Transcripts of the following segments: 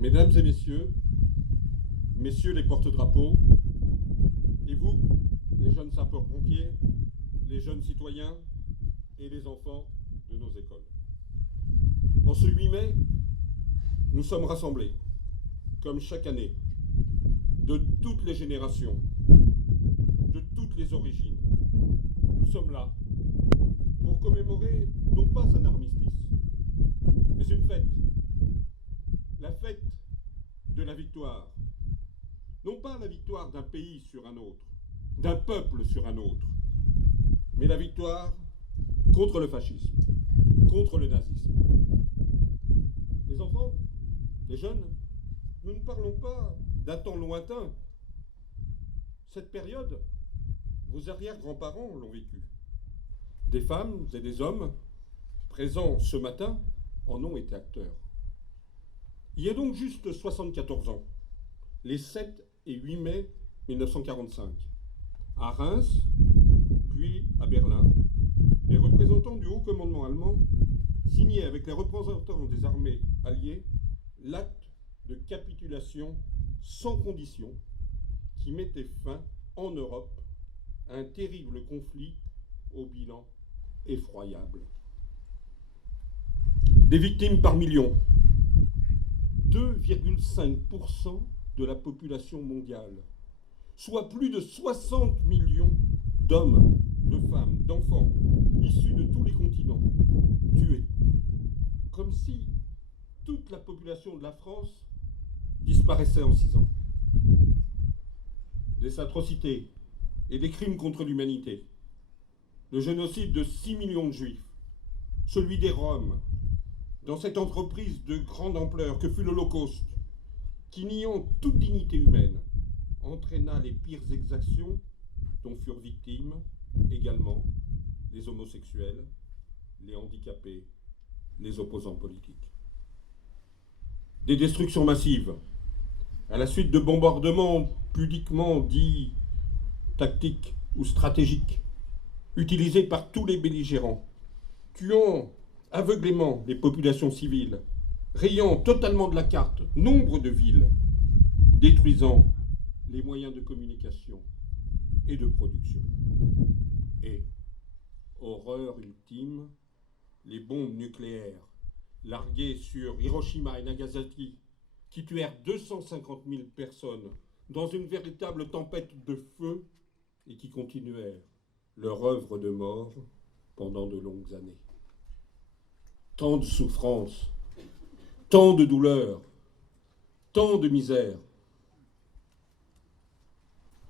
Mesdames et messieurs, messieurs les porte-drapeaux, et vous, les jeunes sapeurs-pompiers, les jeunes citoyens et les enfants de nos écoles. En ce 8 mai, nous sommes rassemblés, comme chaque année, de toutes les générations, de toutes les origines. Nous sommes là pour commémorer non pas un armistice, mais une fête. La fête de la victoire. Non pas la victoire d'un pays sur un autre, d'un peuple sur un autre, mais la victoire contre le fascisme, contre le nazisme. Les enfants, les jeunes, nous ne parlons pas d'un temps lointain. Cette période, vos arrière-grands-parents l'ont vécue. Des femmes et des hommes présents ce matin en ont été acteurs. Il y a donc juste 74 ans, les 7 et 8 mai 1945, à Reims, puis à Berlin, les représentants du haut commandement allemand signaient avec les représentants des armées alliées l'acte de capitulation sans condition qui mettait fin en Europe à un terrible conflit au bilan effroyable. Des victimes par millions, 2,5% de la population mondiale, soit plus de 60 millions d'hommes, de femmes, d'enfants, issus de tous les continents, tués. Comme si toute la population de la France disparaissait en 6 ans. Des atrocités et des crimes contre l'humanité. Le génocide de 6 millions de Juifs, celui des Roms, dans cette entreprise de grande ampleur que fut l'Holocauste, qui, niant toute dignité humaine, entraîna les pires exactions dont furent victimes également les homosexuels, les handicapés, les opposants politiques. Des destructions massives, à la suite de bombardements pudiquement dits tactiques ou stratégiques, utilisés par tous les belligérants, tuant aveuglément les populations civiles, rayant totalement de la carte nombre de villes, détruisant les moyens de communication et de production. Et, horreur ultime, les bombes nucléaires larguées sur Hiroshima et Nagasaki, qui tuèrent 250 000 personnes dans une véritable tempête de feu et qui continuèrent leur œuvre de mort pendant de longues années. Tant de souffrances, tant de douleurs, tant de misère.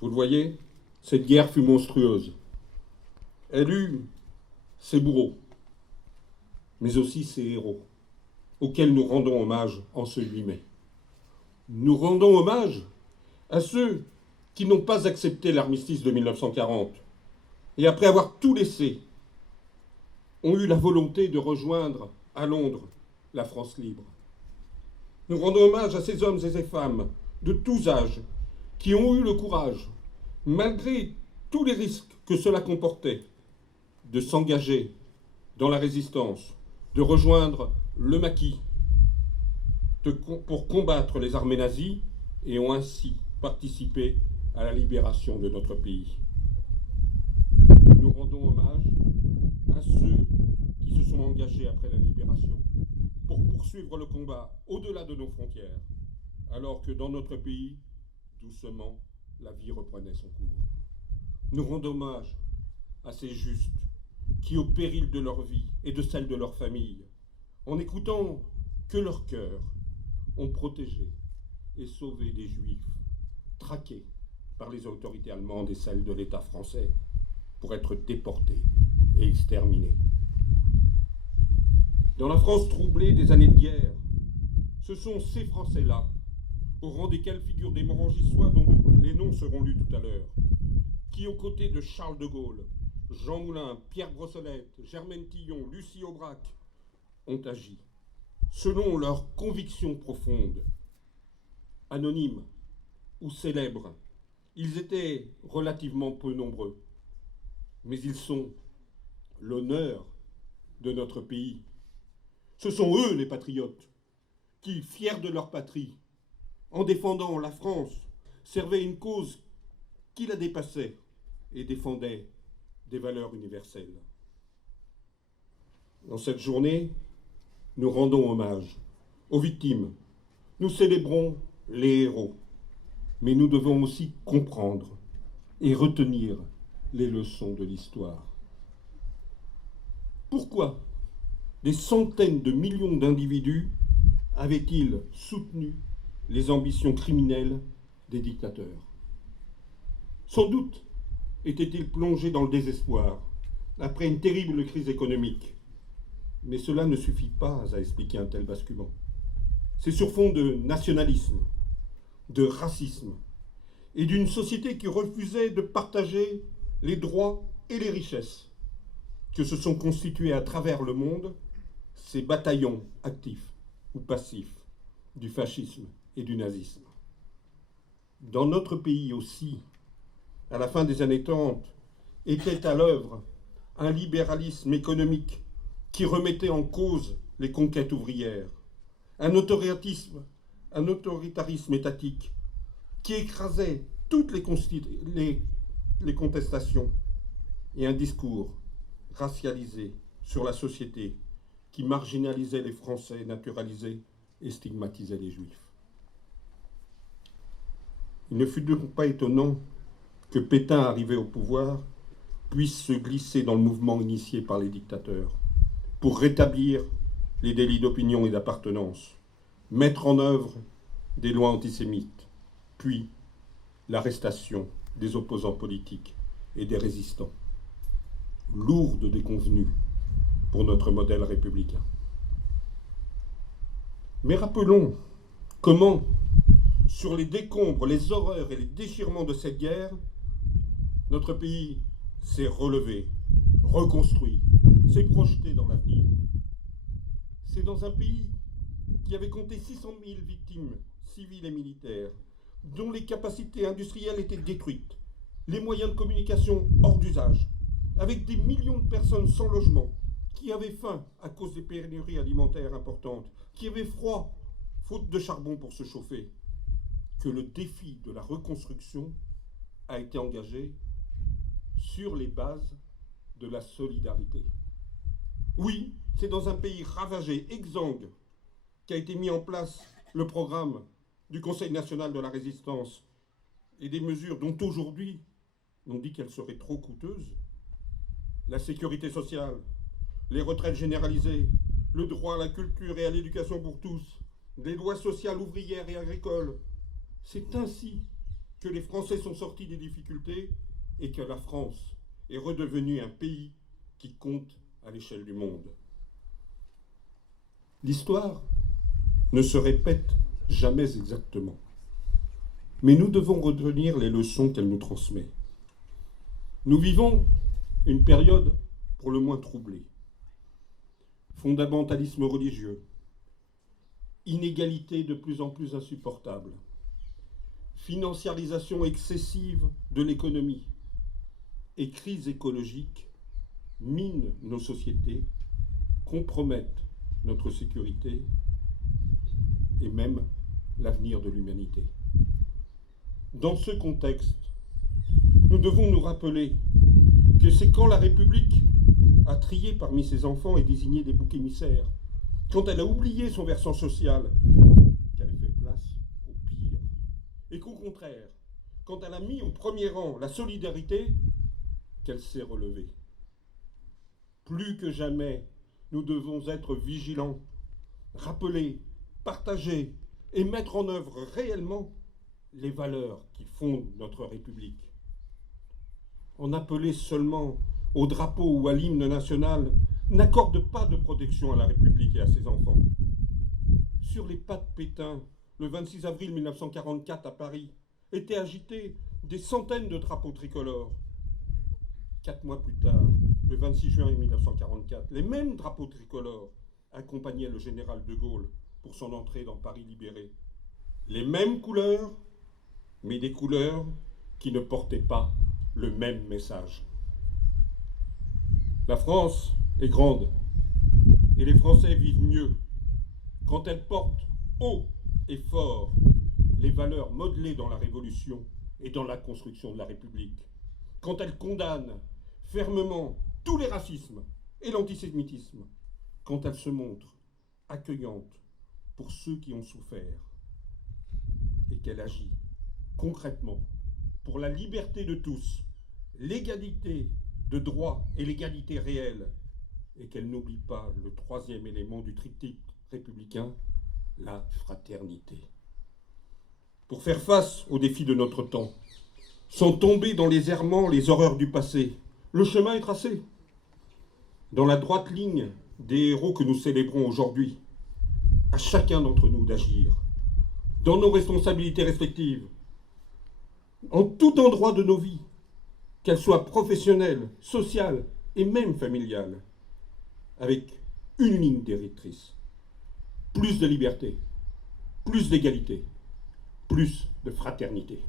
Vous le voyez, cette guerre fut monstrueuse. Elle eut ses bourreaux, mais aussi ses héros, auxquels nous rendons hommage en ce 8 mai. Nous rendons hommage à ceux qui n'ont pas accepté l'armistice de 1940 et après avoir tout laissé, ont eu la volonté de rejoindre à Londres la France libre. Nous rendons hommage à ces hommes et ces femmes de tous âges qui ont eu le courage, malgré tous les risques que cela comportait, de s'engager dans la résistance, de rejoindre le maquis pour combattre les armées nazies et ont ainsi participé à la libération de notre pays. Nous rendons hommage à ceux qui se sont engagés après la libération pour poursuivre le combat au-delà de nos frontières, alors que dans notre pays, doucement, la vie reprenait son cours. Nous rendons hommage à ces justes qui, au péril de leur vie et de celle de leur famille, en n'écoutant que leur cœur, ont protégé et sauvé des Juifs traqués par les autorités allemandes et celles de l'État français pour être déportés et exterminés. Dans la France troublée des années de guerre, ce sont ces Français-là, au rang desquels figurent des Morangissois dont les noms seront lus tout à l'heure, qui, aux côtés de Charles de Gaulle, Jean Moulin, Pierre Brossolette, Germaine Tillon, Lucie Aubrac, ont agi selon leurs convictions profondes. Anonymes ou célèbres, ils étaient relativement peu nombreux, mais ils sont l'honneur de notre pays. Ce sont eux les patriotes qui, fiers de leur patrie, en défendant la France, servaient une cause qui la dépassait et défendait des valeurs universelles. Dans cette journée, nous rendons hommage aux victimes, nous célébrons les héros, mais nous devons aussi comprendre et retenir les leçons de l'histoire. Pourquoi des centaines de millions d'individus avaient-ils soutenu les ambitions criminelles des dictateurs? Sans doute étaient-ils plongés dans le désespoir après une terrible crise économique. Mais cela ne suffit pas à expliquer un tel basculement. C'est sur fond de nationalisme, de racisme et d'une société qui refusait de partager les droits et les richesses que se sont constitués à travers le monde ces bataillons actifs ou passifs du fascisme et du nazisme. Dans notre pays aussi, à la fin des années 30, était à l'œuvre un libéralisme économique qui remettait en cause les conquêtes ouvrières, un autoritarisme étatique qui écrasait toutes les contestations et un discours racialisé sur la société qui marginalisait les Français naturalisés et stigmatisait les Juifs. Il ne fut donc pas étonnant que Pétain, arrivé au pouvoir, puisse se glisser dans le mouvement initié par les dictateurs pour rétablir les délits d'opinion et d'appartenance, mettre en œuvre des lois antisémites, puis l'arrestation des opposants politiques et des résistants. Lourde déconvenue pour notre modèle républicain. Mais rappelons comment, sur les décombres, les horreurs et les déchirements de cette guerre, notre pays s'est relevé, reconstruit, s'est projeté dans l'avenir. C'est dans un pays qui avait compté 600 000 victimes civiles et militaires, dont les capacités industrielles étaient détruites, les moyens de communication hors d'usage, avec des millions de personnes sans logement, qui avaient faim à cause des pénuries alimentaires importantes, qui avaient froid, faute de charbon pour se chauffer, que le défi de la reconstruction a été engagé sur les bases de la solidarité. Oui, c'est dans un pays ravagé, exsangue, qu'a été mis en place le programme du Conseil national de la résistance et des mesures dont aujourd'hui on dit qu'elles seraient trop coûteuses. La sécurité sociale, les retraites généralisées, le droit à la culture et à l'éducation pour tous, les lois sociales ouvrières et agricoles. C'est ainsi que les Français sont sortis des difficultés et que la France est redevenue un pays qui compte à l'échelle du monde. L'histoire ne se répète jamais exactement, mais nous devons retenir les leçons qu'elle nous transmet. Nous vivons une période pour le moins troublée. Fondamentalisme religieux, inégalité de plus en plus insupportable, financiarisation excessive de l'économie et crise écologique minent nos sociétés, compromettent notre sécurité et même l'avenir de l'humanité. Dans ce contexte, nous devons nous rappeler que c'est quand la République a trié parmi ses enfants et désigné des boucs émissaires, quand elle a oublié son versant social, qu'elle a fait place au pire. Et qu'au contraire, quand elle a mis au premier rang la solidarité, qu'elle s'est relevée. Plus que jamais, nous devons être vigilants, rappeler, partager et mettre en œuvre réellement les valeurs qui fondent notre République. En appeler seulement au drapeau ou à l'hymne national n'accorde pas de protection à la République et à ses enfants. Sur les pas de Pétain, le 26 avril 1944 à Paris, étaient agités des centaines de drapeaux tricolores. 4 mois plus tard, le 26 juin 1944, les mêmes drapeaux tricolores accompagnaient le général de Gaulle pour son entrée dans Paris libéré. Les mêmes couleurs, mais des couleurs qui ne portaient pas le même message. La France est grande et les Français vivent mieux quand elle porte haut et fort les valeurs modelées dans la Révolution et dans la construction de la République, quand elle condamne fermement tous les racismes et l'antisémitisme, quand elle se montre accueillante pour ceux qui ont souffert, et qu'elle agit concrètement pour la liberté de tous, l'égalité de droit et l'égalité réelle, et qu'elle n'oublie pas le troisième élément du triptyque républicain, la fraternité. Pour faire face aux défis de notre temps, sans tomber dans les errements, les horreurs du passé, le chemin est tracé. Dans la droite ligne des héros que nous célébrons aujourd'hui, à chacun d'entre nous d'agir, dans nos responsabilités respectives, en tout endroit de nos vies, qu'elles soient professionnelles, sociales et même familiales, avec une ligne directrice: plus de liberté, plus d'égalité, plus de fraternité.